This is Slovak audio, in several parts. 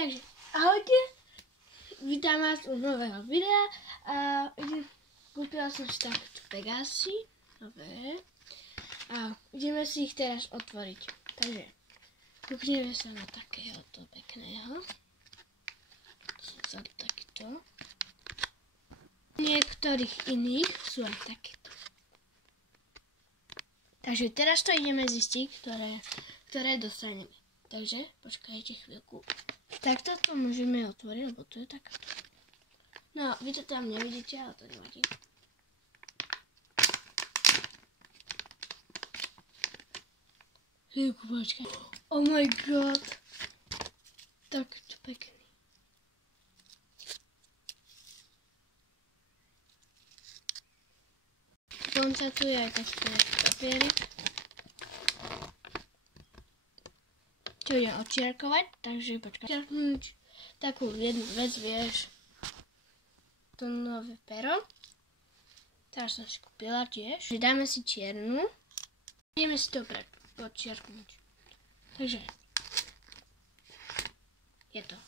Takže ahojte, vítam vás u nového videa a kúpila som si takto Pegasy nové a ideme si ich teraz otvoriť. Takže kúpneme sa na takéhoto pekného. Som takýto. Niektorých iných sú aj takéto. Takže teraz to ideme zistiť, ktoré dostaneme. Takže počkajte chvíľku. Takto to môžeme otvoriť, lebo to je takáto. No, vy to tam nevidíte, ale to nevadí. Chvíľku, počkaj. Oh my god. Takto pekný. Dokonca tu je aj taký papierik. Čo idem odčiarkovať, takže počkaj. Odčiarknúť takú jednu vec, vieš. To nové pero. Teraz som si kúpila tiež. Dáme si čiernu. Ideme si to odčiarknúť. Takže je to.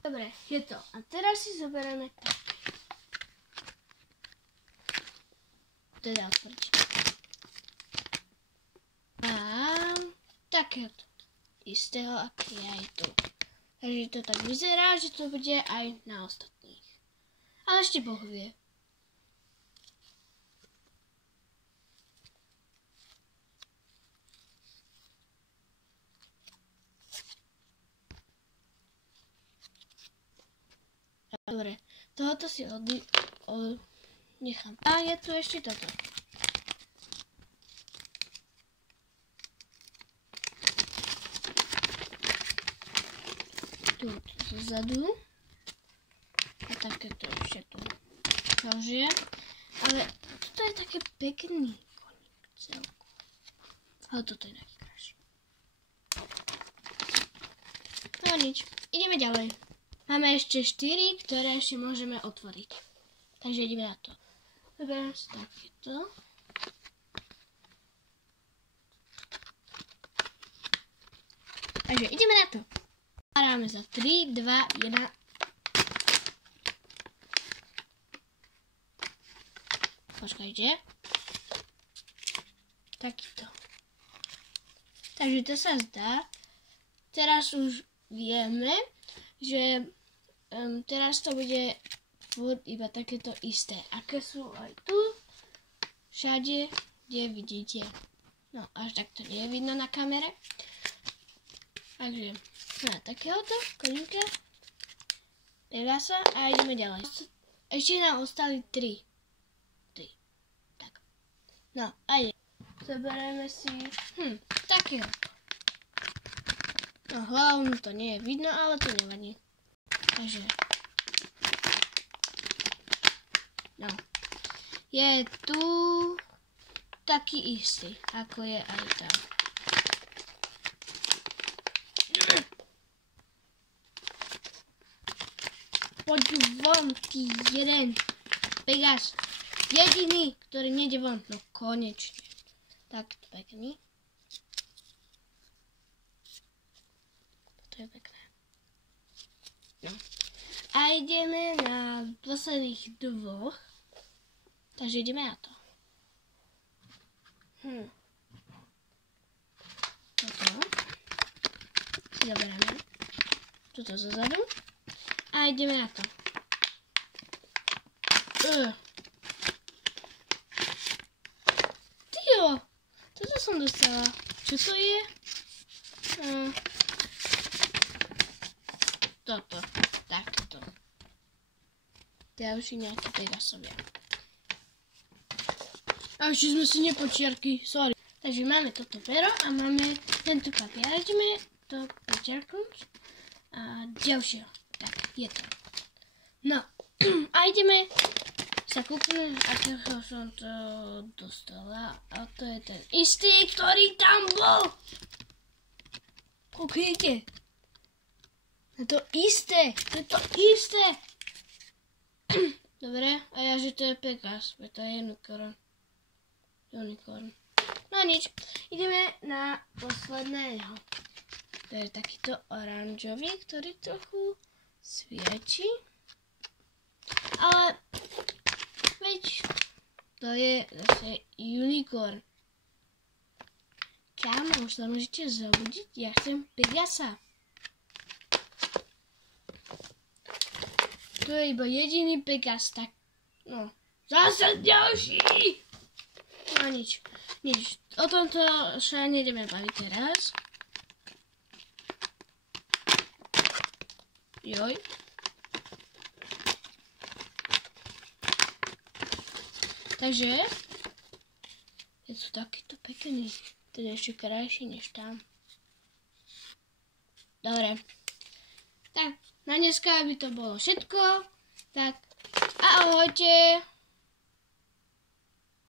Dobre, je to. A teraz si zoberieme tak. Teda otvoriť. A takéto istého, aký je aj tu. Takže to tak vyzerá, že to bude aj na ostatných. Ale ešte Boh vie. Dobre, tohoto si nechám. A je tu ešte toto. Tu zozadu. A takéto ešte tu ďalšie. Ale toto je také pekný koník celku. Ale toto je najkrajší. No nič, ideme ďalej. Máme ešte 4, ktoré ešte môžeme otvoriť. Takže ideme na to. Vyberiem si takéto. Takže ideme na to. Hráme za 3, 2, 1. Počkajte. Takýto. Takže to sa zdá. Teraz už vieme, že teraz to bude furt iba takéto isté. Aké sú aj tu. Všade, kde vidíte. No, až tak to nie je vidno na kamere. Takže na takéhoto koníka. Pegasa a ideme ďalej. Ešte nám ostali 3. Tak. No, a ideme. Zoberieme si takéhoto. No, hlavne to nie je vidno, ale to nevadí. Takže no. Je tu taký istý, ako je aj tam. Poď von, ty jeden Pegas. Jediný, ktorý nejde von. No konečne. Takto pekný. To je pekné. No. A ideme na posledných 2. Takže ideme na to. Toto. Zoberieme. Toto zozadu. A ideme na to. Tyjo. Toto som dostala. Čo to je? Toto. Takto. Ďalší nejaké Pegasovia. A ešte sme si nepočiarky, sorry. Takže máme toto pero a máme tento papier. Ideme to počiarknúť. A ďalšieho. Tak, je to. No. A ideme sa kúpnúť, akého som to dostala. A to je ten istý, ktorý tam bol. Koukejte. Je to isté. Je to isté. Dobre, a ja, že to je Pegas. To je unicorn. No nič. Ideme na posledného To je takýto oranžový, ktorý trochu svieti. Ale veď to je zase unicorn. Kámo, už sa môžete zobudiť? Ja chcem Pegasa. To je iba jediný Pegas, tak no. Zase ďalší! No nič. O tomto sa nejdeme baviť teraz. Joj. Takže je to takýto pekný. Ten je ešte krajší než tam. Dobre. Tak, na dneska by to bolo všetko. Tak, ahojte.